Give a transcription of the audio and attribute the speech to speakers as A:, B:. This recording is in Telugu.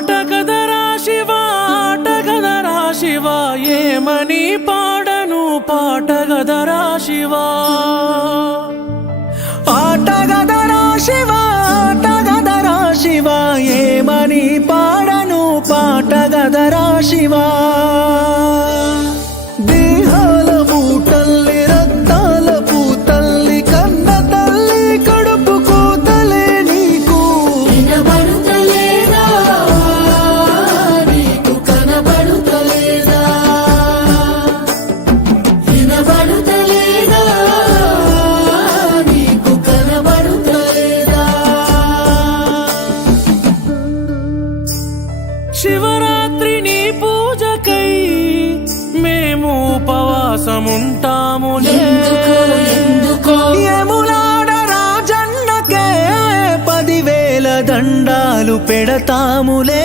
A: ఆట కదరా శివ ఆట కదరా శివ ఏమని పాడను పాట కదరా శివ ఆట కదరా శివ ఆట కదరా శివ ఏమని పాడను పాట కదరా శివరాత్రి నీ పూజకై మేము
B: ఎందుకో?
A: యములాడ రాజన్నకే పదివేల దండాలు పెడతాములే.